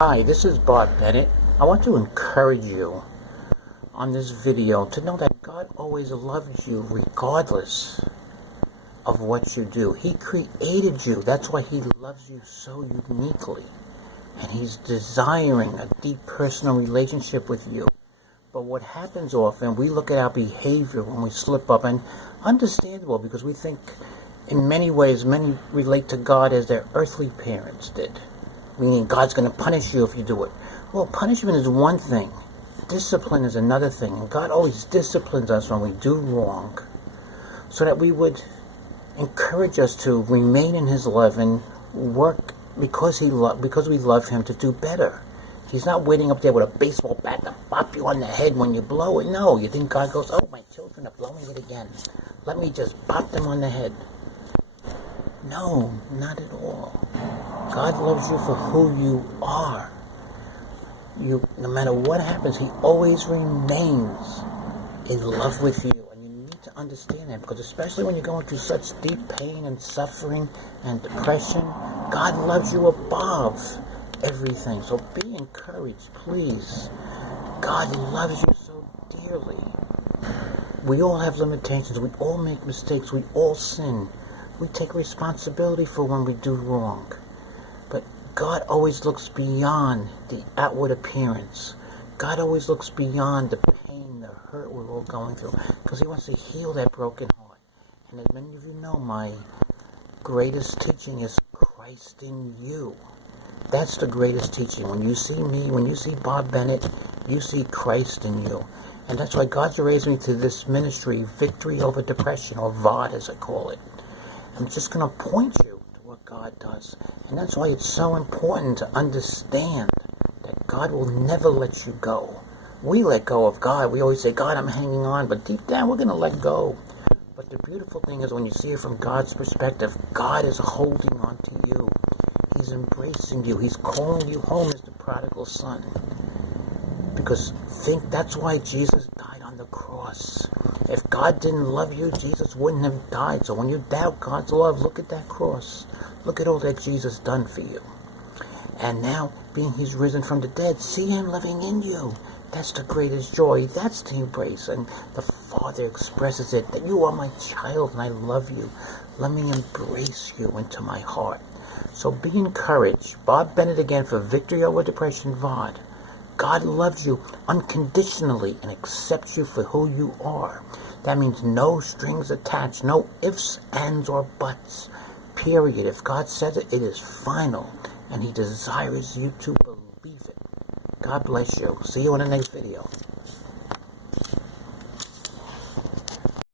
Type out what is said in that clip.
Hi, this is Bob Bennett. I want to encourage you on this video to know that God always loves you regardless of what you do. He created you. That's why He loves you so uniquely. And He's desiring a deep personal relationship with you. But what happens often, we look at our behavior when we slip up, and understandable because we think in many ways, many relate to God as their earthly parents did. Meaning God's going to punish you if you do it. Well, punishment is one thing. Discipline is another thing. And God always disciplines us when we do wrong so that we would encourage us to remain in His love and work because we love Him to do better. He's not waiting up there with a baseball bat to bop you on the head when you blow it. No, you think God goes, oh, my children are blowing it again. Let me just bop them on the head. No, not at all. God loves you for who you are. No matter what happens, He always remains in love with you. And you need to understand that, because especially when you're going through such deep pain and suffering and depression, God loves you above everything. So be encouraged, please. God loves you so dearly. We all have limitations. We all make mistakes. We all sin. We take responsibility for when we do wrong. But God always looks beyond the outward appearance. God always looks beyond the pain, the hurt we're all going through, because He wants to heal that broken heart. And as many of you know, my greatest teaching is Christ in you. That's the greatest teaching. When you see me, when you see Bob Bennett, you see Christ in you. And that's why God's raised me to this ministry, Victory Over Depression, or VOD as I call it. I'm just going to point you to what God does. And that's why it's so important to understand that God will never let you go. We let go of God. We always say, God, I'm hanging on. But deep down, we're going to let go. But the beautiful thing is when you see it from God's perspective, God is holding on to you. He's embracing you. He's calling you home as the prodigal son. Because that's why Jesus died on the cross. If God didn't love you, Jesus wouldn't have died. So when you doubt God's love, look at that cross. Look at all that Jesus done for you. And now, being He's risen from the dead, see Him living in you. That's the greatest joy. That's the embrace. And the Father expresses it, that you are my child and I love you. Let me embrace you into my heart. So be encouraged. Bob Bennett again for Victory Over Depression VOD. God loves you unconditionally and accepts you for who you are. That means no strings attached, no ifs, ands, or buts. Period. If God says it, it is final. And He desires you to believe it. God bless you. See you in the next video.